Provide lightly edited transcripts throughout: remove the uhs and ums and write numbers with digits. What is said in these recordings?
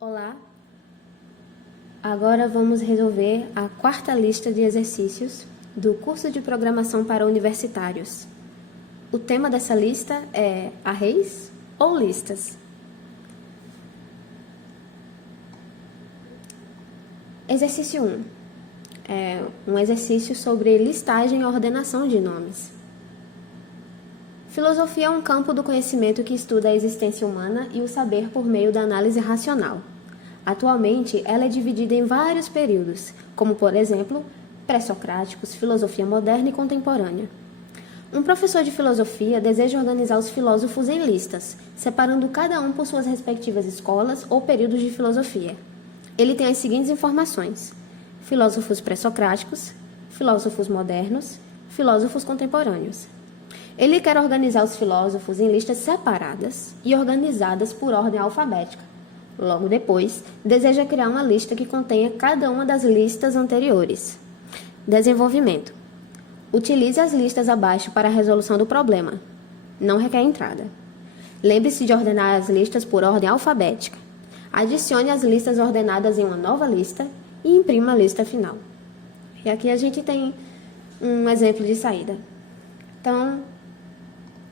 Olá! Agora vamos resolver a quarta lista de exercícios do curso de Programação para Universitários. O tema dessa lista é arrays ou listas. Exercício 1 é um exercício sobre listagem e ordenação de nomes. Filosofia é um campo do conhecimento que estuda a existência humana e o saber por meio da análise racional. Atualmente, ela é dividida em vários períodos, como, por exemplo, pré-socráticos, filosofia moderna e contemporânea. Um professor de filosofia deseja organizar os filósofos em listas, separando cada um por suas respectivas escolas ou períodos de filosofia. Ele tem as seguintes informações: filósofos pré-socráticos, filósofos modernos, filósofos contemporâneos. Ele quer organizar os filósofos em listas separadas e organizadas por ordem alfabética. Logo depois, deseja criar uma lista que contenha cada uma das listas anteriores. Desenvolvimento. Utilize as listas abaixo para a resolução do problema. Não requer entrada. Lembre-se de ordenar as listas por ordem alfabética. Adicione as listas ordenadas em uma nova lista e imprima a lista final. E aqui a gente tem um exemplo de saída. Então,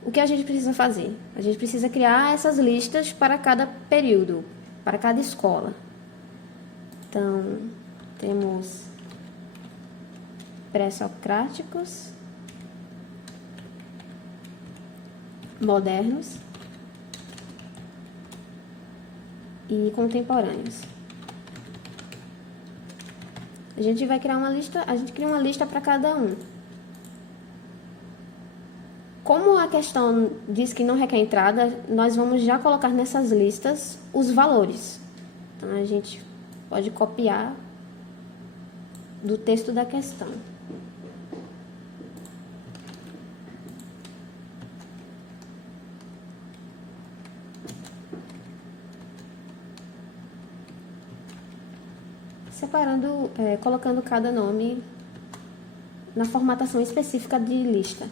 o que a gente precisa fazer? A gente precisa criar essas listas para cada período, para cada escola. Então, temos pré-socráticos, modernos e contemporâneos. A gente vai criar uma lista, a gente cria uma lista para cada um. Como a questão diz que não requer entrada, nós vamos já colocar nessas listas os valores. Então, a gente pode copiar do texto da questão. Separando, colocando cada nome na formatação específica de lista.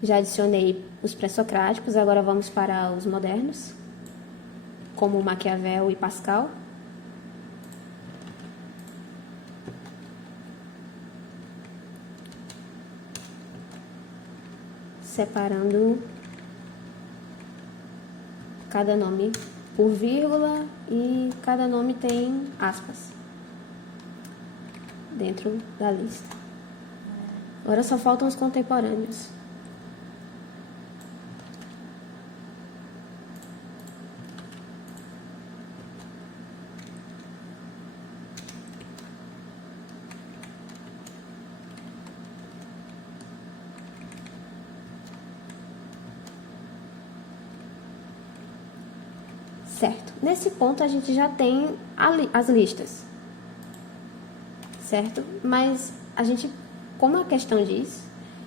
Já adicionei os pré-socráticos, agora vamos para os modernos, como Maquiavel e Pascal. Separando cada nome por vírgula e cada nome tem aspas dentro da lista. Agora só faltam os contemporâneos. Certo. Nesse ponto a gente já tem as listas, certo? Mas a gente, como a questão diz,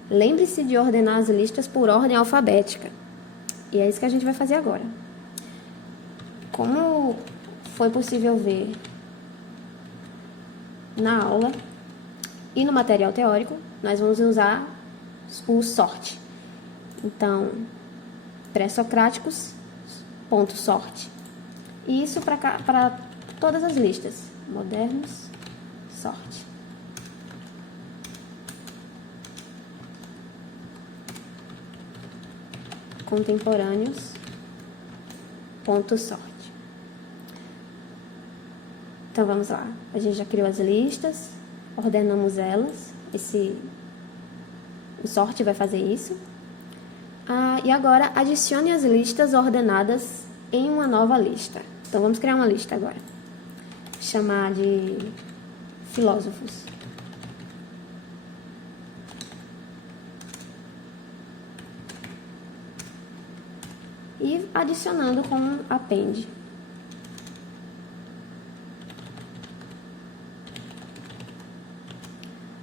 lembre-se de ordenar as listas por ordem alfabética. E é isso que a gente vai fazer agora. Como foi possível ver na aula e no material teórico, nós vamos usar o sorte. Então, pré-socráticos, ponto sorte. E isso para todas as listas. Modernos, sorte. Contemporâneos, ponto sorte. Então, vamos lá. A gente já criou as listas, ordenamos elas. O sorte vai fazer isso. E agora, adicione as listas ordenadas em uma nova lista. Então, vamos criar uma lista agora. Chamar de filósofos. E adicionando com append.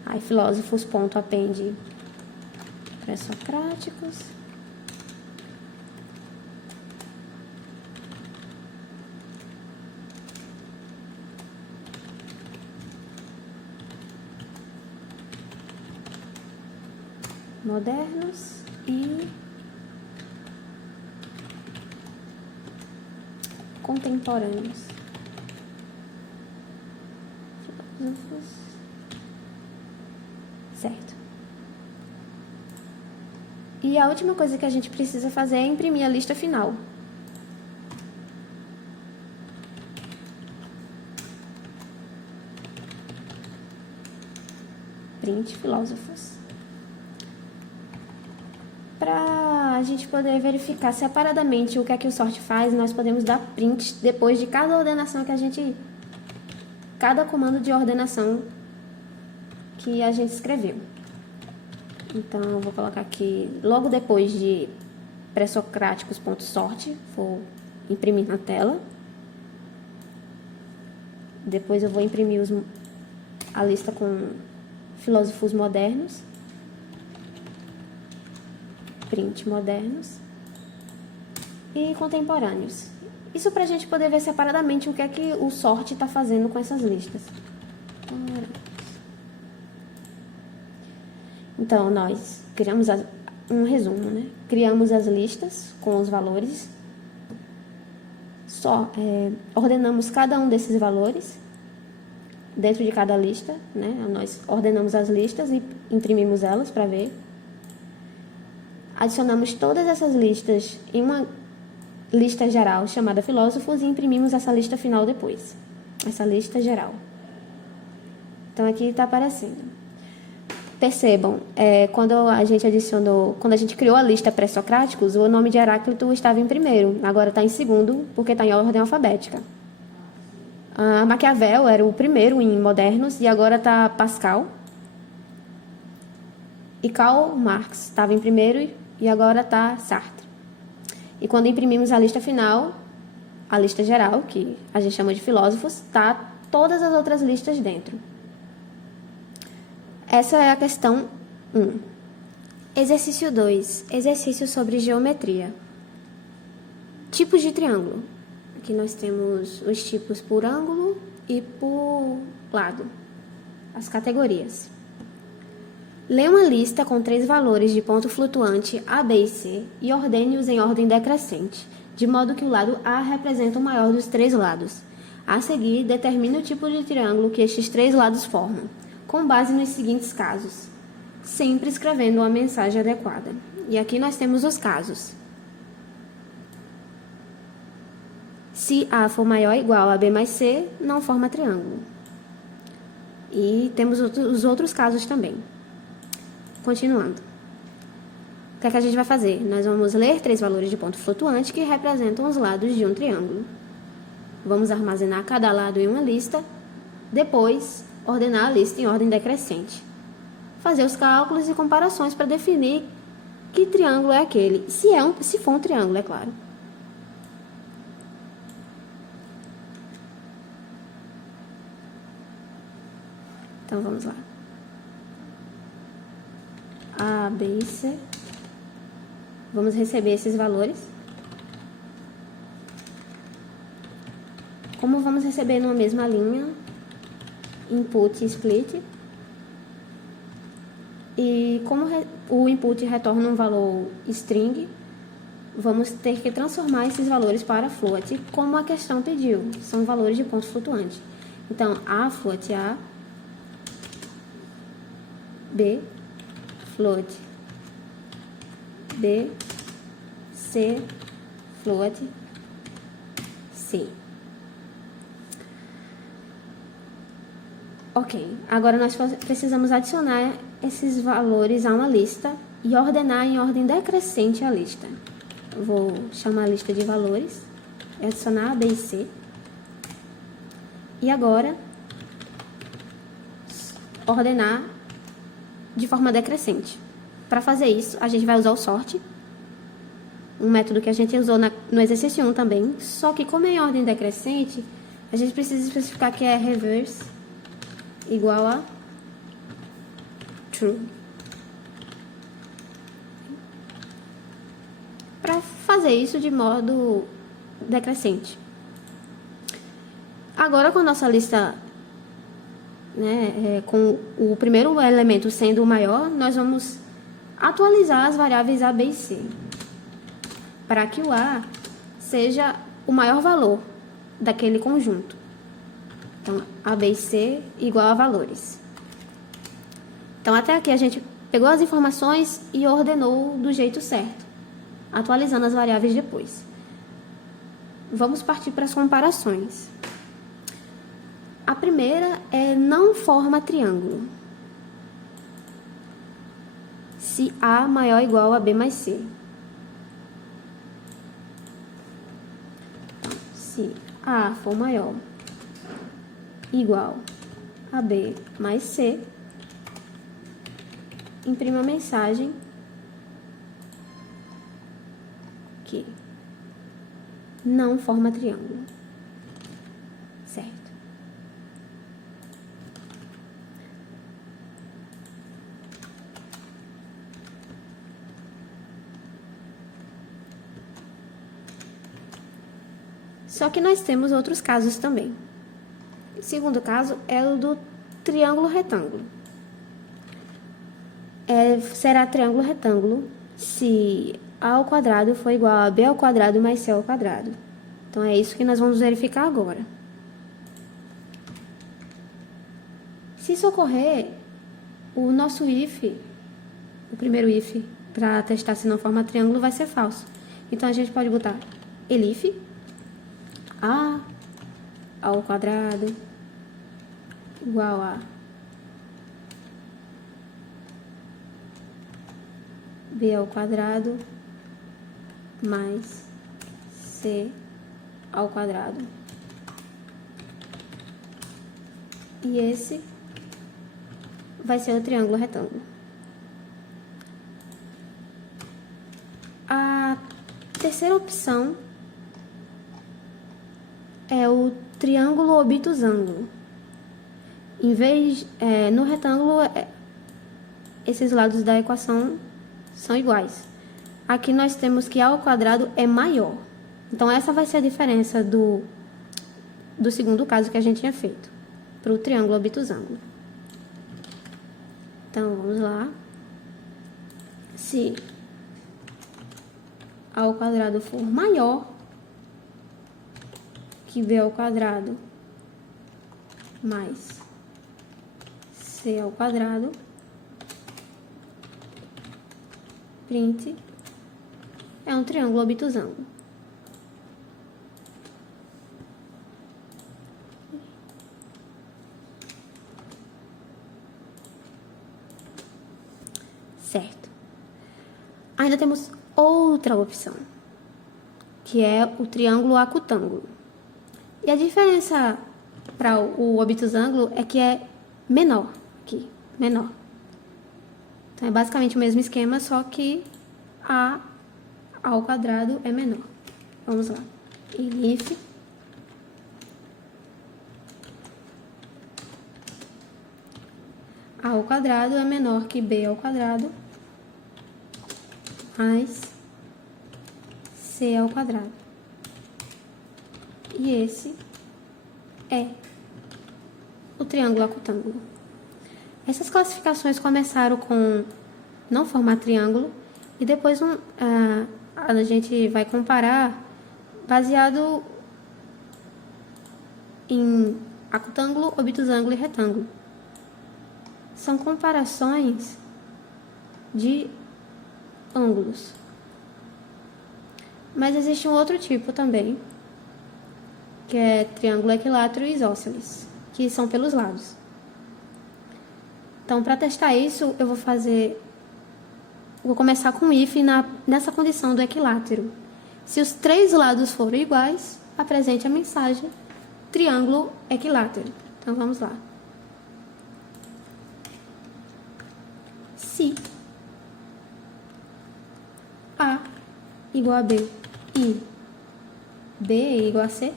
Aí, filósofos.append pré-socráticos. Modernos e contemporâneos. Certo. E a última coisa que a gente precisa fazer é imprimir a lista final. Print filósofos. Para a gente poder verificar separadamente o que é que o sort faz, nós podemos dar print depois de cada ordenação que a gente... cada comando de ordenação que a gente escreveu. Então, eu vou colocar aqui, logo depois de pré-socráticos.sort, vou imprimir na tela. Depois eu vou imprimir a lista com filósofos modernos. Print modernos. E contemporâneos. Isso para a gente poder ver separadamente o que é que o sort está fazendo com essas listas. Então, nós criamos um resumo, né? Criamos as listas com os valores. Ordenamos cada um desses valores dentro de cada lista, né? Nós ordenamos as listas e imprimimos elas para ver. Adicionamos todas essas listas em uma lista geral chamada filósofos e imprimimos essa lista final depois. Essa lista geral. Então, aqui está aparecendo. Percebam, quando a gente criou a lista pré-socráticos, o nome de Heráclito estava em primeiro, agora está em segundo, porque está em ordem alfabética. Maquiavel era o primeiro em modernos, e agora está Pascal. E Karl Marx estava em primeiro, e agora está Sartre. E quando imprimimos a lista final, a lista geral, que a gente chama de filósofos, está todas as outras listas dentro. Essa é a questão 1. Exercício 2. Exercício sobre geometria. Tipos de triângulo. Aqui nós temos os tipos por ângulo e por lado. As categorias. Lê uma lista com 3 valores de ponto flutuante A, B e C e ordene-os em ordem decrescente, de modo que o lado A representa o maior dos 3 lados. A seguir, determine o tipo de triângulo que estes 3 lados formam, com base nos seguintes casos, sempre escrevendo uma mensagem adequada. E aqui nós temos os casos. Se A for maior ou igual a B mais C, não forma triângulo. E temos os outros casos também. Continuando. O que é que a gente vai fazer? Nós vamos ler 3 valores de ponto flutuante que representam os lados de um triângulo. Vamos armazenar cada lado em uma lista. Depois, ordenar a lista em ordem decrescente. Fazer os cálculos e comparações para definir que triângulo é aquele. Se for um triângulo, é claro. Então, vamos lá. A, B e C. Vamos receber esses valores. Como vamos receber numa mesma linha, input e split. E como o input retorna um valor string, vamos ter que transformar esses valores para float, como a questão pediu. São valores de ponto flutuante. Então, A float A, B float B, C float C. Ok, agora nós precisamos adicionar esses valores a uma lista e ordenar em ordem decrescente a lista. Eu vou chamar a lista de valores, adicionar A, B e C. E agora, ordenar de forma decrescente. Para fazer isso, a gente vai usar o sort, um método que a gente usou no exercício 1 também, só que como é em ordem decrescente, a gente precisa especificar que é reverse igual a true. Para fazer isso de modo decrescente. Agora, com a nossa lista, com o primeiro elemento sendo o maior, nós vamos atualizar as variáveis A, B e C, para que o A seja o maior valor daquele conjunto. Então, A, B e C igual a valores. Então, até aqui a gente pegou as informações e ordenou do jeito certo, atualizando as variáveis depois. Vamos partir para as comparações. A primeira é não forma triângulo. Se A maior ou igual a B mais C. Então, se A for maior igual a B mais C, imprima a mensagem que não forma triângulo, certo? Só que nós temos outros casos também. O segundo caso é o do triângulo retângulo. Será triângulo retângulo se A ao quadrado for igual a B ao quadrado mais C ao quadrado. Então, é isso que nós vamos verificar agora. Se isso ocorrer, o nosso if, o primeiro if, para testar se não forma triângulo, vai ser falso. Então, a gente pode botar elif A ao quadrado igual a B ao quadrado mais C ao quadrado. E esse vai ser o triângulo retângulo. A terceira opção é o triângulo obtusângulo. Em vez, no retângulo, esses lados da equação são iguais. Aqui nós temos que A ao quadrado é maior. Então, essa vai ser a diferença do segundo caso que a gente tinha feito, para o triângulo obtusângulo. Então, vamos lá. Se A ao quadrado for maior que B ao quadrado mais C ao quadrado, print é um triângulo obtusângulo. Certo. Ainda temos outra opção, que é o triângulo acutângulo. E a diferença para o obtusângulo é que é menor, aqui, menor. Então, é basicamente o mesmo esquema, só que A ao quadrado é menor. Vamos lá. If A ao quadrado é menor que B ao quadrado mais C ao quadrado. E esse é o triângulo acutângulo. Essas classificações começaram com não formar triângulo e depois a gente vai comparar baseado em acutângulo, obtusângulo e retângulo. São comparações de ângulos. Mas existe um outro tipo também, que é triângulo equilátero e isósceles, que são pelos lados. Então, para testar isso, eu vou começar com if nessa condição do equilátero. Se os três lados forem iguais, apresente a mensagem triângulo equilátero. Então, vamos lá. Se A igual a B e B é igual a C, ou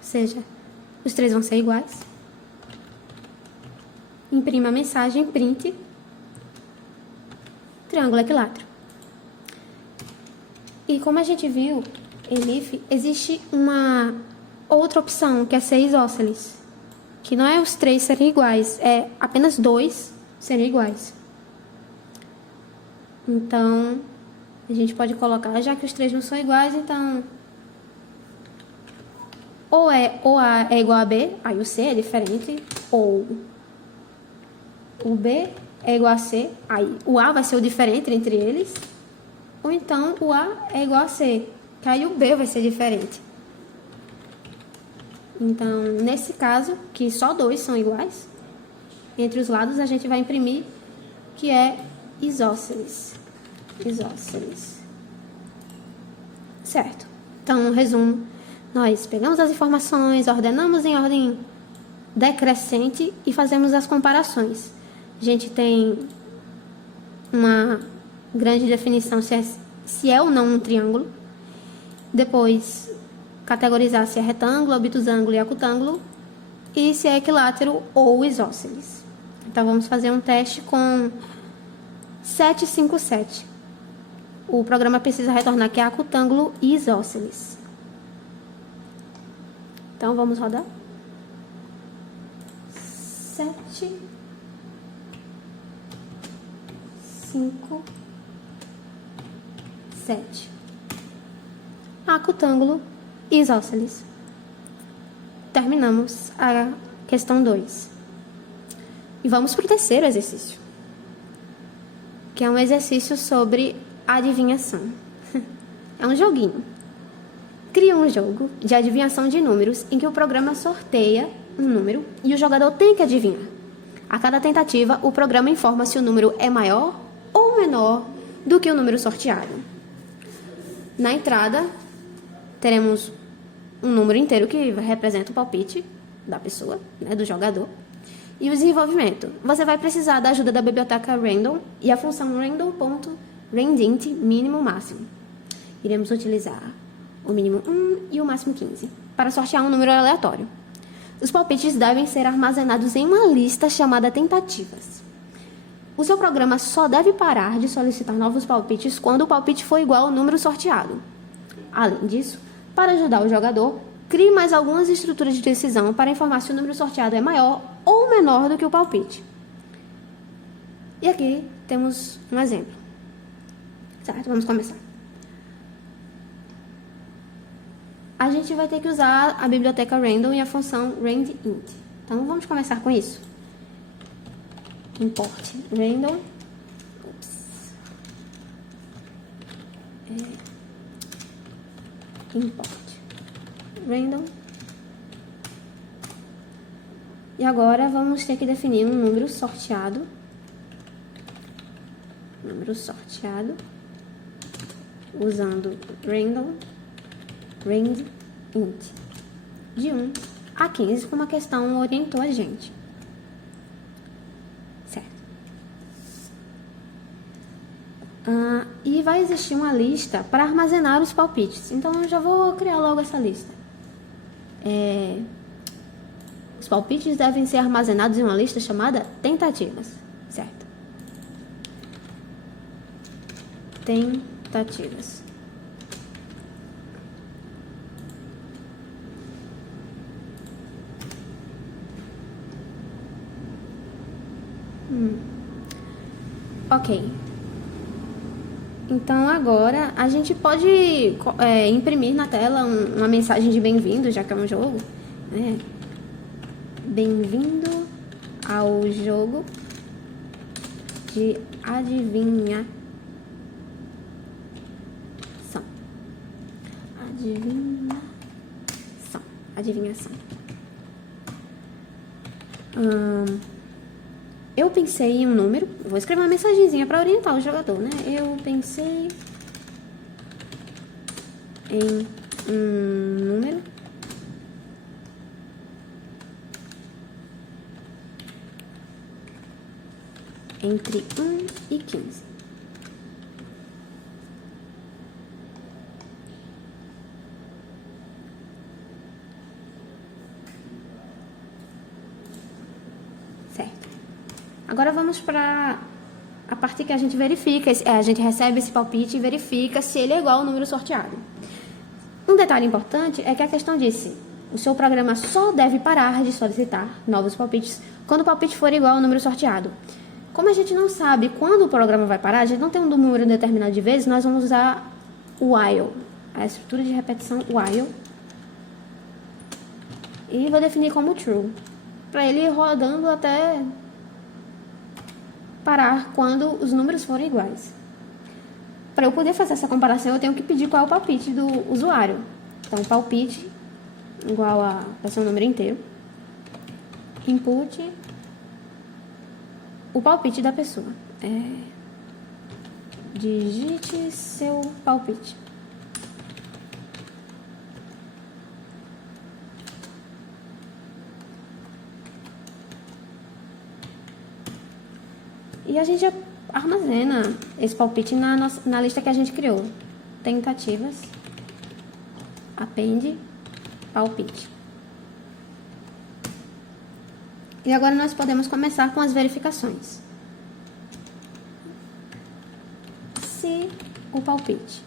seja, os três vão ser iguais, imprima a mensagem print triângulo equilátero. E como a gente viu em if, existe uma outra opção, que é ser isósceles, que não é os três serem iguais, é apenas dois serem iguais. Então, a gente pode colocar, já que os três não são iguais, então ou A é igual a B, aí o C é diferente, ou o B é igual a C, aí o A vai ser o diferente entre eles, ou então o A é igual a C, que aí o B vai ser diferente. Então, nesse caso, que só dois são iguais, entre os lados a gente vai imprimir que é isósceles. Isósceles. Certo. Então, resumo. Nós pegamos as informações, ordenamos em ordem decrescente e fazemos as comparações. A gente tem uma grande definição se é ou não um triângulo. Depois, categorizar se é retângulo, obtusângulo e acutângulo. E se é equilátero ou isósceles. Então, vamos fazer um teste com 757. O programa precisa retornar que é acutângulo e isósceles. Então, vamos rodar. 7, 5, 7. Acutângulo e isósceles. Terminamos a questão 2. E vamos para o terceiro exercício, que é um exercício sobre adivinhação. É um joguinho. Cria um jogo de adivinhação de números em que o programa sorteia um número e o jogador tem que adivinhar. A cada tentativa, o programa informa se o número é maior ou menor do que o número sorteado. Na entrada, teremos um número inteiro que representa o palpite da pessoa, né, do jogador. E o desenvolvimento. Você vai precisar da ajuda da biblioteca Random e a função random.randint mínimo máximo. Iremos utilizar o mínimo 1 e o máximo 15 para sortear um número aleatório. Os palpites devem ser armazenados em uma lista chamada tentativas. O seu programa só deve parar de solicitar novos palpites quando o palpite for igual ao número sorteado. Além disso, para ajudar o jogador, crie mais algumas estruturas de decisão para informar se o número sorteado é maior ou menor do que o palpite. E aqui temos um exemplo. Certo, vamos começar. A gente vai ter que usar a biblioteca Random e a função randint. Então, vamos começar com isso. Import random. Import random. E agora vamos ter que definir um número sorteado. Número sorteado. Usando random randint de 1 a 15, como a questão orientou a gente. Certo. E vai existir uma lista para armazenar os palpites. Então, eu já vou criar logo essa lista. Os palpites devem ser armazenados em uma lista chamada tentativas. Certo. Tentativas. Ok. Então, agora a gente pode imprimir na tela uma mensagem de bem-vindo, já que é um jogo, né? Bem-vindo ao jogo de adivinhação. Adivinhação. Eu pensei em um número. Vou escrever uma mensagenzinha para orientar o jogador, né? Eu pensei em um número entre 1 e 15. Certo. Agora vamos para a parte que a gente verifica, a gente recebe esse palpite e verifica se ele é igual ao número sorteado. Um detalhe importante é que a questão disse: o seu programa só deve parar de solicitar novos palpites quando o palpite for igual ao número sorteado. Como a gente não sabe quando o programa vai parar, a gente não tem um número determinado de vezes, nós vamos usar o while, a estrutura de repetição while. e vou definir como true, para ele ir rodando até parar quando os números forem iguais. Para eu poder fazer essa comparação, eu tenho que pedir qual é o palpite do usuário. Então, palpite igual a vai ser um número inteiro, input, o palpite da pessoa. Digite seu palpite. E a gente já armazena esse palpite na lista que a gente criou. Tentativas, append, palpite. E agora nós podemos começar com as verificações. Se o palpite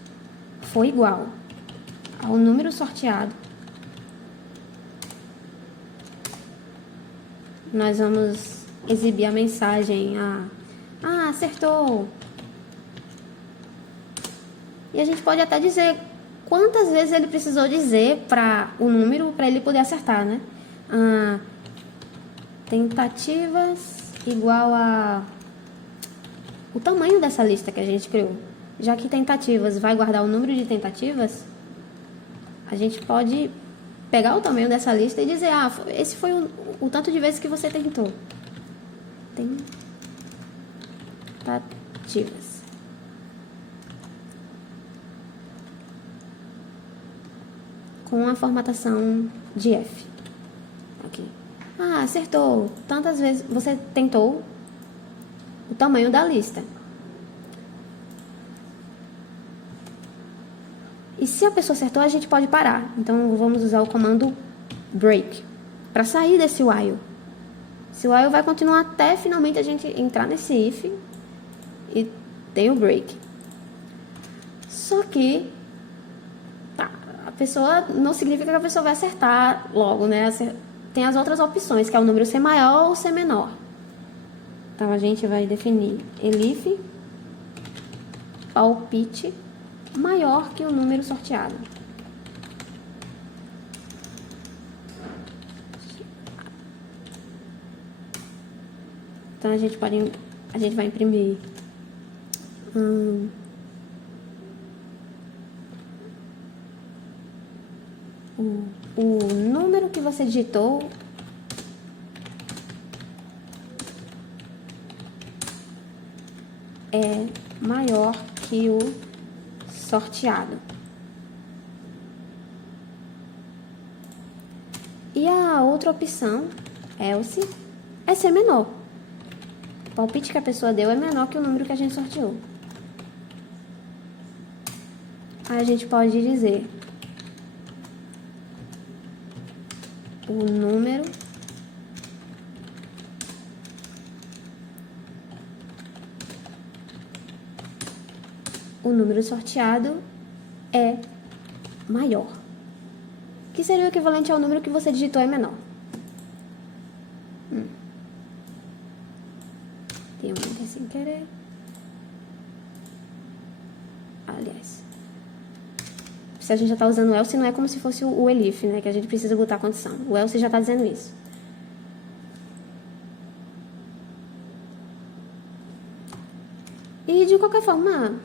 for igual ao número sorteado, nós vamos exibir a mensagem acertou. E a gente pode até dizer quantas vezes ele precisou dizer para o número para ele poder acertar, né? Tentativas igual a o tamanho dessa lista que a gente criou. Já que tentativas vai guardar o número de tentativas, a gente pode pegar o tamanho dessa lista e dizer, esse foi o tanto de vezes que você tentou. Tentativas. Com a formatação de F. Aqui. Acertou. Tantas vezes você tentou o tamanho da lista. E se a pessoa acertou, a gente pode parar. Então, vamos usar o comando break para sair desse while. Esse while vai continuar até finalmente a gente entrar nesse if e tem o break. Só que a pessoa não significa que a pessoa vai acertar logo, né? Tem as outras opções, que é o número ser maior ou ser menor. Então, a gente vai definir elif palpite maior que o número sorteado. Então, a gente vai imprimir o número que você digitou é maior que o sorteado. E a outra opção, else, é ser menor. O palpite que a pessoa deu é menor que o número que a gente sorteou. Aí a gente pode dizer o número sorteado é maior, que seria o equivalente ao número que você digitou é menor. Tem um aqui sem querer. Aliás, se a gente já está usando o else, não é como se fosse o elif, né? Que a gente precisa botar a condição. O else já está dizendo isso. E de qualquer forma,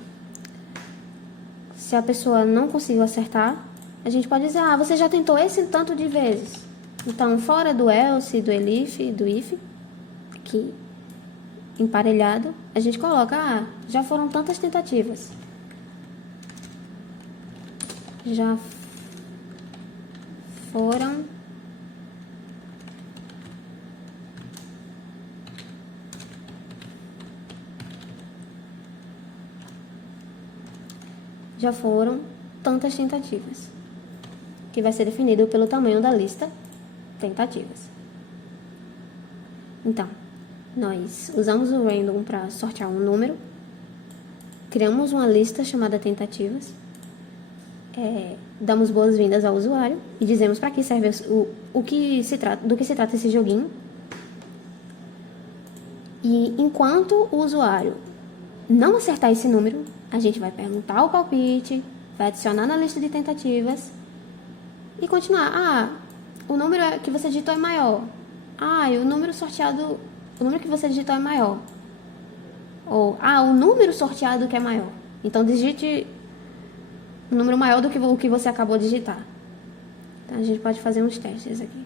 se a pessoa não conseguiu acertar, a gente pode dizer, você já tentou esse tanto de vezes. Então, fora do else, do elif, do if, aqui, emparelhado, a gente coloca, já foram tantas tentativas. Já foram tantas tentativas, que vai ser definido pelo tamanho da lista tentativas. Então, nós usamos o random para sortear um número, criamos uma lista chamada tentativas, damos boas-vindas ao usuário e dizemos para que serve do que se trata esse joguinho. E enquanto o usuário não acertar esse número, a gente vai perguntar o palpite, vai adicionar na lista de tentativas e continuar. o número que você digitou é maior. E o número sorteado, o número que você digitou é maior. Ou, o número sorteado que é maior. Então, digite um número maior do que o que você acabou de digitar. Então, a gente pode fazer uns testes aqui.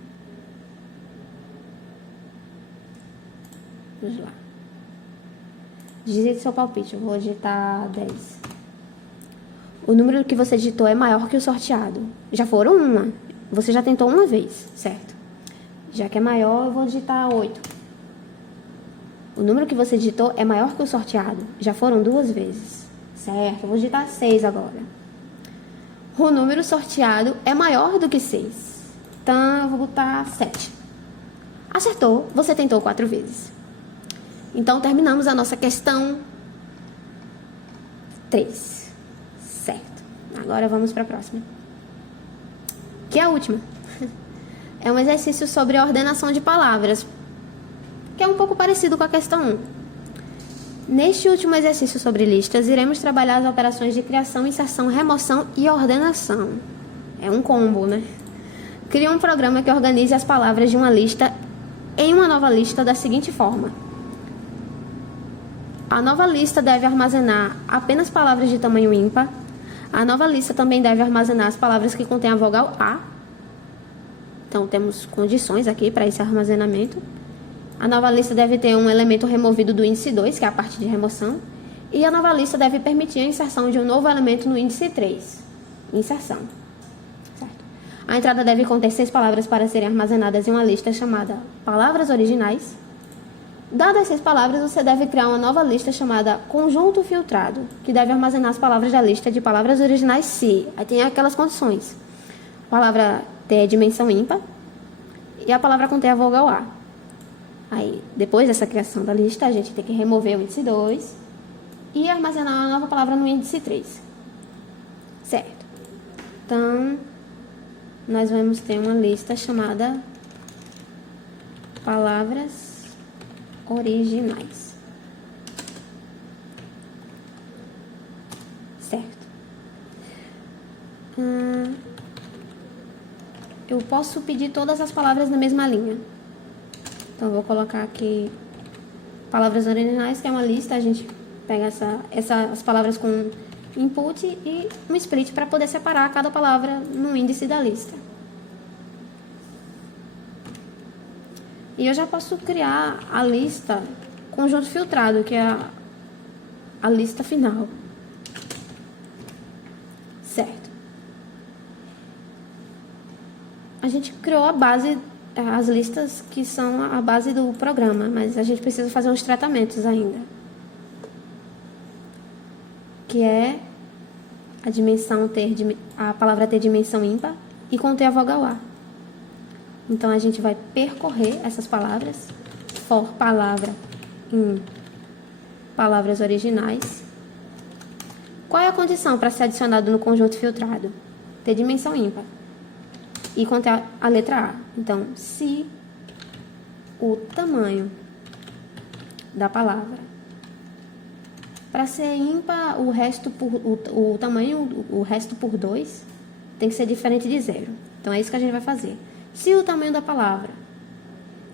Vamos lá. Digite seu palpite. Eu vou digitar 10. O número que você digitou é maior que o sorteado. Já foram uma. Você já tentou uma vez, certo? Já que é maior, eu vou digitar 8. O número que você digitou é maior que o sorteado. Já foram 2 vezes, certo? Eu vou digitar 6 agora. O número sorteado é maior do que 6. Então, eu vou botar 7. Acertou. Você tentou 4 vezes. Então, terminamos a nossa questão 3. Certo. Agora, vamos para a próxima. Que é a última. É um exercício sobre a ordenação de palavras, que é um pouco parecido com a questão 1. Neste último exercício sobre listas, iremos trabalhar as operações de criação, inserção, remoção e ordenação. É um combo, né? Crie um programa que organize as palavras de uma lista em uma nova lista da seguinte forma. A nova lista deve armazenar apenas palavras de tamanho ímpar. A nova lista também deve armazenar as palavras que contêm a vogal A. Então, temos condições aqui para esse armazenamento. A nova lista deve ter um elemento removido do índice 2, que é a parte de remoção. E a nova lista deve permitir a inserção de um novo elemento no índice 3. Inserção. Certo. A entrada deve conter 6 palavras para serem armazenadas em uma lista chamada Palavras Originais. Dadas as 6 palavras, você deve criar uma nova lista chamada Conjunto Filtrado, que deve armazenar as palavras da lista de palavras originais se. Aí tem aquelas condições. A palavra ter dimensão ímpar e a palavra conter a vogal A. Aí, depois dessa criação da lista, a gente tem que remover o índice 2 e armazenar uma nova palavra no índice 3. Certo. Então, nós vamos ter uma lista chamada Palavras Originais. Certo. Eu posso pedir todas as palavras na mesma linha. Então, eu vou colocar aqui palavras originais, que é uma lista. A gente pega as palavras com input e um split para poder separar cada palavra no índice da lista. E eu já posso criar a lista conjunto filtrado, que é a lista final. Certo. A gente criou a base, as listas que são a base do programa, mas a gente precisa fazer uns tratamentos ainda. Que é a palavra ter dimensão ímpar e conter a vogal A. Então, a gente vai percorrer essas palavras, for palavra em palavras originais. Qual é a condição para ser adicionado no conjunto filtrado? Ter dimensão ímpar e conter a letra A. Então, se o tamanho da palavra, para ser ímpar, o resto por 2 tem que ser diferente de 0. Então, é isso que a gente vai fazer. Se o tamanho da palavra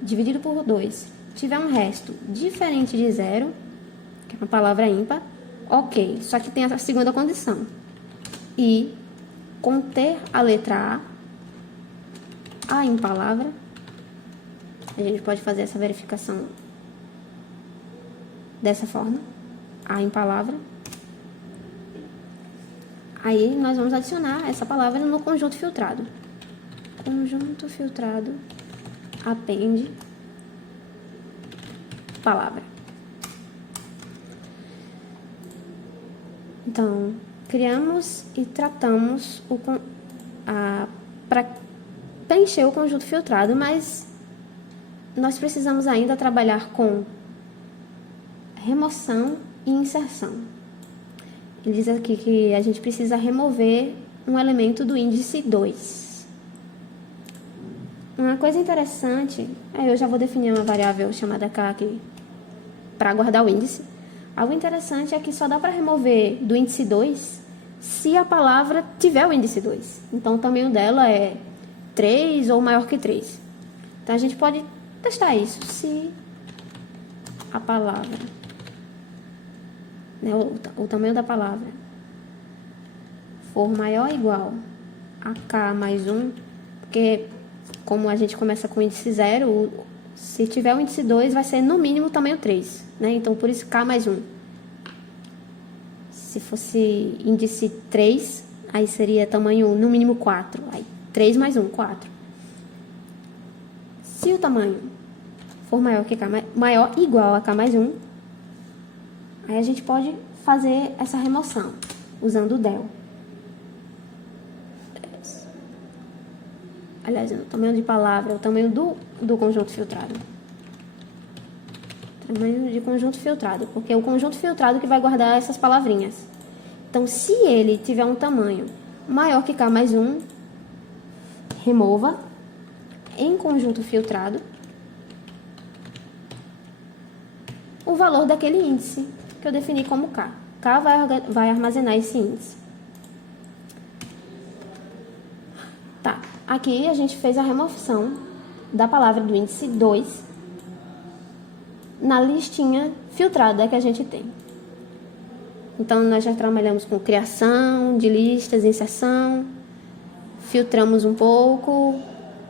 dividido por 2 tiver um resto diferente de 0, que é uma palavra ímpar, ok. Só que tem a segunda condição. E conter a letra A em palavra. A gente pode fazer essa verificação dessa forma. A em palavra. Aí, nós vamos adicionar essa palavra no conjunto filtrado. Conjunto filtrado append palavra. Então, criamos e tratamos para preencher o conjunto filtrado, mas nós precisamos ainda trabalhar com remoção e inserção. Ele diz aqui que a gente precisa remover um elemento do índice 2. Uma coisa interessante, eu já vou definir uma variável chamada k aqui para guardar o índice. Algo interessante é que só dá para remover do índice 2 se a palavra tiver o índice 2. Então, o tamanho dela é 3 ou maior que 3. Então, a gente pode testar isso. Se a palavra, né, o tamanho da palavra for maior ou igual a k mais 1, porque como a gente começa com o índice 0, se tiver o índice 2, vai ser no mínimo tamanho 3, né? Então, por isso k mais 1. Se fosse índice 3, aí seria tamanho no mínimo 4. Aí 3 mais 1, 4. Se o tamanho for maior que maior igual a k mais 1, aí a gente pode fazer essa remoção usando o del. Aliás, o tamanho de palavra é o tamanho do conjunto filtrado. Tamanho de conjunto filtrado, porque é o conjunto filtrado que vai guardar essas palavrinhas. Então, se ele tiver um tamanho maior que k mais 1, remova em conjunto filtrado o valor daquele índice que eu defini como k. K vai armazenar esse índice. Tá, aqui a gente fez a remoção da palavra do índice 2 na listinha filtrada que a gente tem. Então, nós já trabalhamos com criação de listas, inserção, filtramos um pouco,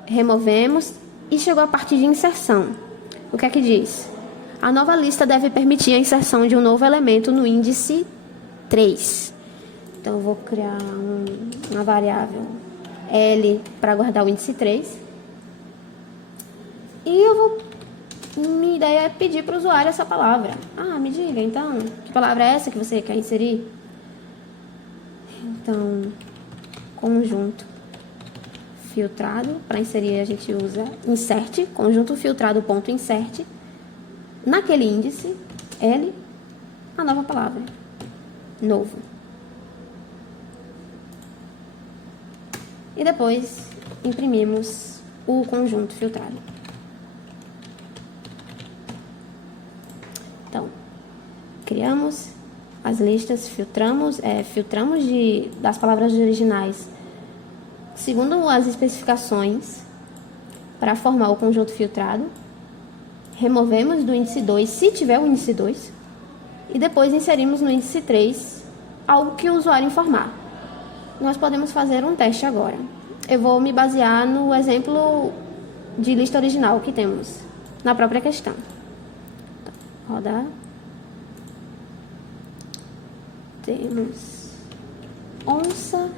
removemos e chegou a parte de inserção. O que é que diz? A nova lista deve permitir a inserção de um novo elemento no índice 3. Então, eu vou criar uma variável L para guardar o índice 3. E eu vou... Minha ideia é pedir para o usuário essa palavra. Ah, me diga, então, que palavra é essa que você quer inserir? Então, conjunto filtrado. Para inserir, a gente usa insert, conjunto filtrado ponto insert. Naquele índice, L, a nova palavra, novo. E depois, imprimimos o conjunto filtrado. Então, criamos as listas, filtramos das palavras originais segundo as especificações para formar o conjunto filtrado. Removemos do índice 2, se tiver o índice 2, e depois inserimos no índice 3 algo que o usuário informar. Nós podemos fazer um teste agora. Eu vou me basear no exemplo de lista original que temos na própria questão. Rodar. Temos onça,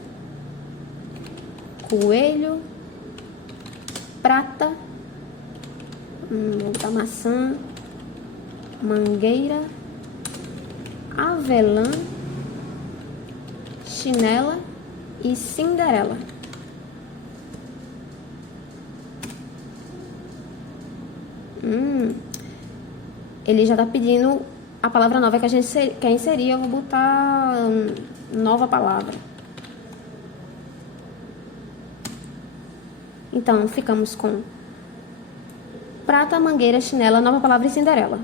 coelho, prata, outra maçã, mangueira, avelã, chinela e Cinderela. Ele já está pedindo a palavra nova que a gente quer inserir. Eu vou botar nova palavra. Então, ficamos com prata, mangueira, chinela, nova palavra e Cinderela.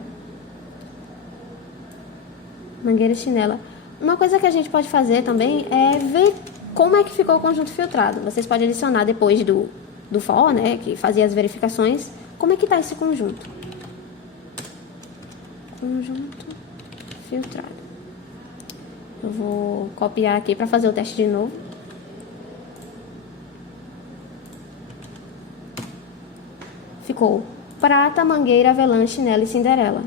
Mangueira, chinela. Uma coisa que a gente pode fazer também é ver como é que ficou o conjunto filtrado. Vocês podem adicionar depois do for, né, que fazia as verificações, como é que está esse conjunto. Conjunto filtrado. Eu vou copiar aqui para fazer o teste de novo. Ficou prata, mangueira, avelã, chinela e Cinderela.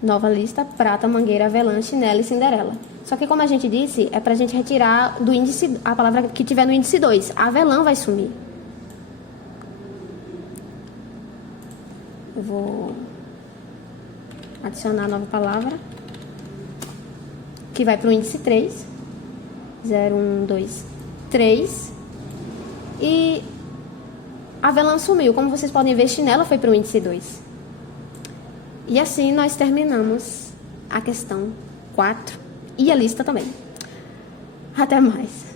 Nova lista, prata, mangueira, avelã, chinela e Cinderela. Só que, como a gente disse, é para a gente retirar do índice a palavra que tiver no índice 2. Avelã vai sumir. Eu vou adicionar a nova palavra, que vai para o índice 3. 0, 1, 2, 3. E avelã sumiu. Como vocês podem ver, chinela foi para o índice 2. E assim nós terminamos a questão 4 e a lista também. Até mais.